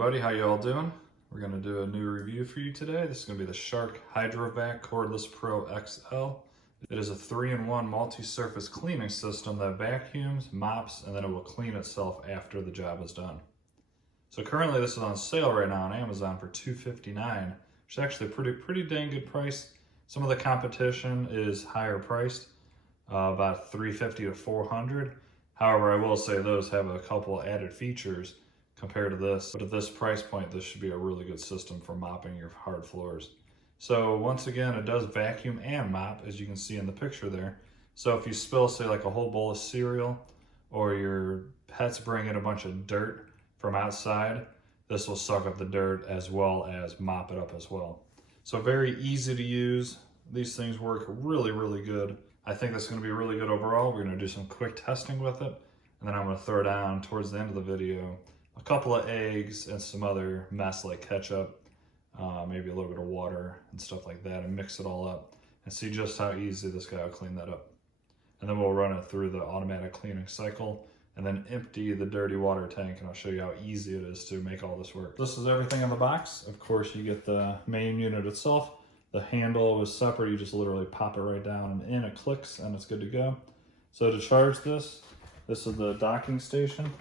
everybody, how you all doing? We're going to do a new review for you today. This is going to be the Shark HydroVac Cordless Pro XL. It is a 3-in-1 multi-surface cleaning system that vacuums, mops, and then it will clean itself after the job is done. So currently this is on sale right now on Amazon for $259, which is actually a pretty dang good price. Some of the competition is higher priced, about $350 to $400. However, I will say those have a couple added features compared to this, but at this price point, this should be a really good system for mopping your hard floors. So once again, it does vacuum and mop, as you can see in the picture there. So if you spill, say, like a whole bowl of cereal, or your pets bring in a bunch of dirt from outside, this will suck up the dirt as well as mop it up as well. So very easy to use. These things work really good. I think this is going to be really good overall. We're going to do some quick testing with it, and then I'm going to throw down towards the end of the video a couple of eggs and some other mess like ketchup, maybe a little bit of water and stuff like that, and mix it all up and see just how easy this guy will clean that up. And then we'll run it through the automatic cleaning cycle and then empty the dirty water tank, and I'll show you how easy it is to make all this work. This is everything in the box. Of course, you get the main unit itself. The handle is separate. You just literally pop it right down and in, it clicks and it's good to go. So to charge this is the docking station.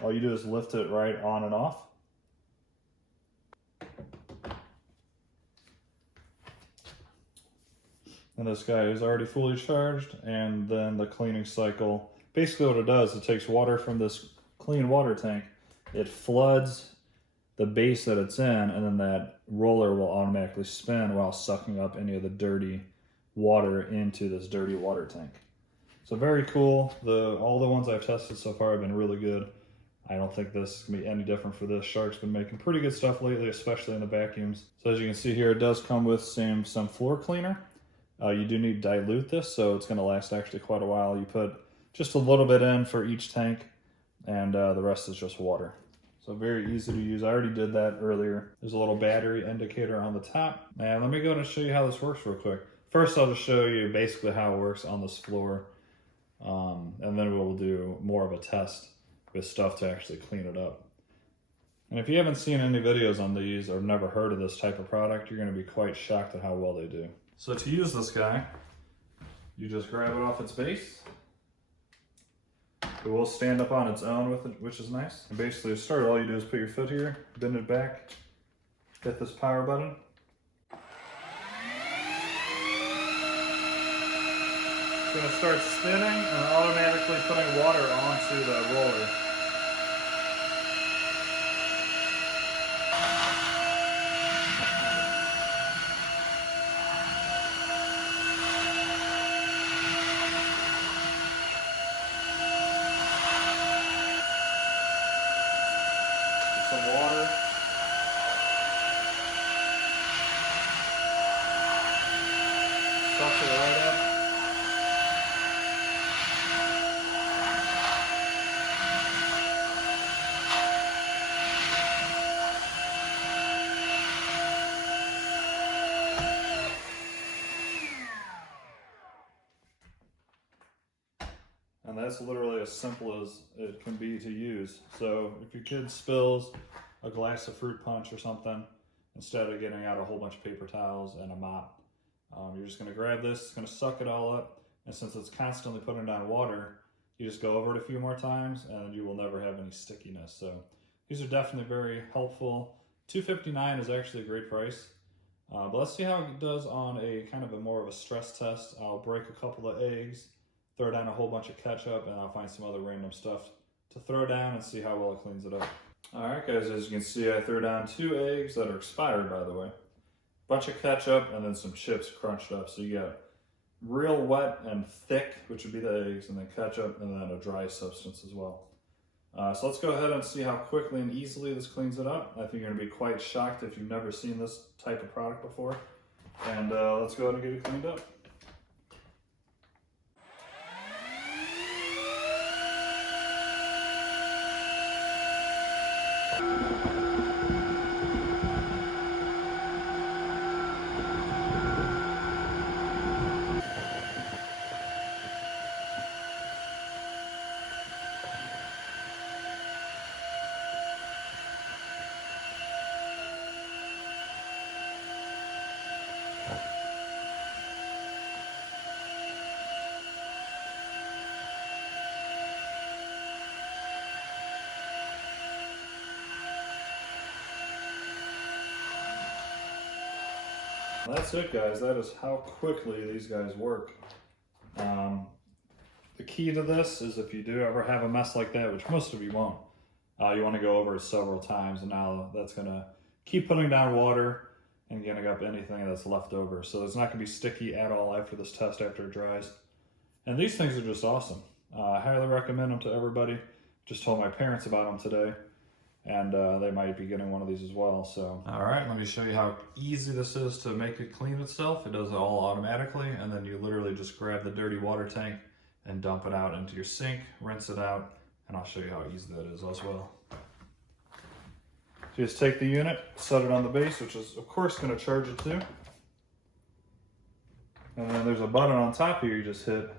All you do is lift it right on and off. And this guy is already fully charged, and then the cleaning cycle, basically what it does, it takes water from this clean water tank, it floods the base that it's in, and then that roller will automatically spin while sucking up any of the dirty water into this dirty water tank. So very cool. All the ones I've tested so far have been really good. I don't think this is going to be any different for this. Shark's been making pretty good stuff lately, especially in the vacuums. So as you can see here, it does come with some floor cleaner. You do need to dilute this, so it's going to last actually quite a while. You put just a little bit in for each tank, and the rest is just water. So very easy to use. I already did that earlier. There's a little battery indicator on the top. And let me go ahead and show you how this works real quick. First, I'll just show you basically how it works on this floor, and then we'll do more of a test with stuff to actually clean it up. And if you haven't seen any videos on these or never heard of this type of product, you're going to be quite shocked at how well they do. So to use this guy, you just grab it off its base. It will stand up on its own with it, which is nice. And basically to start, all you do is put your foot here, bend it back, hit this power button. It's going to start spinning and automatically putting water onto the roller. Some water. Suck it right up. And that's literally as simple as it can be to use. So if your kid spills a glass of fruit punch or something, instead of getting out a whole bunch of paper towels and a mop, you're just gonna grab this, it's gonna suck it all up. And since it's constantly putting down water, you just go over it a few more times and you will never have any stickiness. So these are definitely very helpful. $259 is actually a great price. But let's see how it does on a kind of more of a stress test. I'll break a couple of eggs, throw down a whole bunch of ketchup, and I'll find some other random stuff to throw down and see how well it cleans it up. All right, guys, as you can see, I threw down 2 eggs that are expired, by the way. A bunch of ketchup, and then some chips crunched up. So you got real wet and thick, which would be the eggs, and then ketchup, and then a dry substance as well. So let's go ahead and see how quickly and easily this cleans it up. I think you're gonna be quite shocked if you've never seen this type of product before. And let's go ahead and get it cleaned up. That's it, guys. That is how quickly these guys work. The key to this is if you do ever have a mess like that, which most of you won't, you want to go over it several times, and now that's going to keep putting down water and getting up anything that's left over. So it's not going to be sticky at all after this test, after it dries. And these things are just awesome. I highly recommend them to everybody. Just told my parents about them today, and they might be getting one of these as well. So, all right, let me show you how easy this is to make it clean itself. It does it all automatically, and then you literally just grab the dirty water tank and dump it out into your sink, rinse it out, and I'll show you how easy that is as well. So just take the unit, set it on the base, which is of course going to charge it too. And then there's a button on top here you just hit.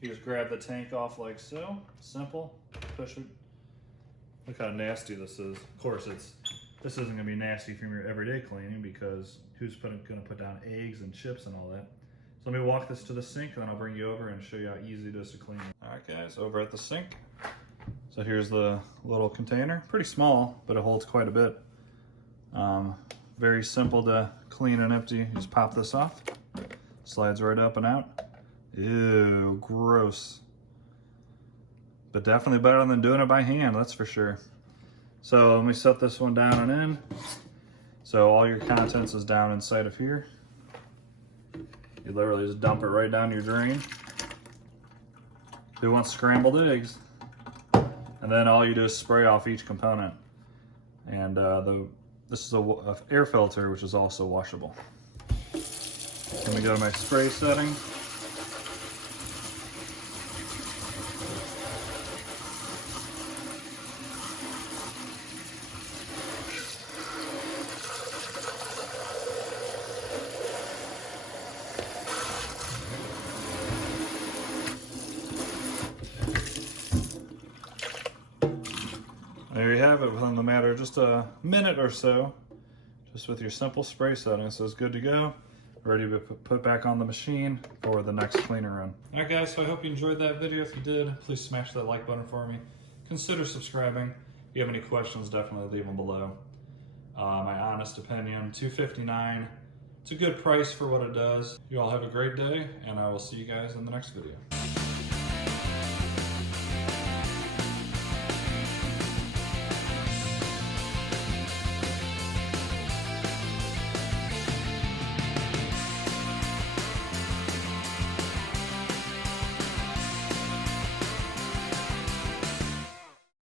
You just grab the tank off like so, simple, push it. Look how nasty this is. Of course, this isn't gonna be nasty from your everyday cleaning because who's gonna put down eggs and chips and all that. So let me walk this to the sink, and then I'll bring you over and show you how easy it is to clean. All right, guys, over at the sink. So here's the little container, pretty small, but it holds quite a bit. Very simple to clean and empty. You just pop this off, slides right up and out. Ew, gross. But definitely better than doing it by hand, that's for sure. So let me set this one down and in. So all your contents is down inside of here. You literally just dump it right down your drain. Who wants scrambled eggs? And then all you do is spray off each component. And this is a air filter, which is also washable. Let me go to my spray setting. There you have it, within the matter of just a minute or so, just with your simple spray setting. So it's good to go, ready to put back on the machine for the next cleaner run. All right, guys, so I hope you enjoyed that video. If you did, please smash that like button for me. Consider subscribing. If you have any questions, definitely leave them below. My honest opinion, $259. It's a good price for what it does. You all have a great day, and I will see you guys in the next video.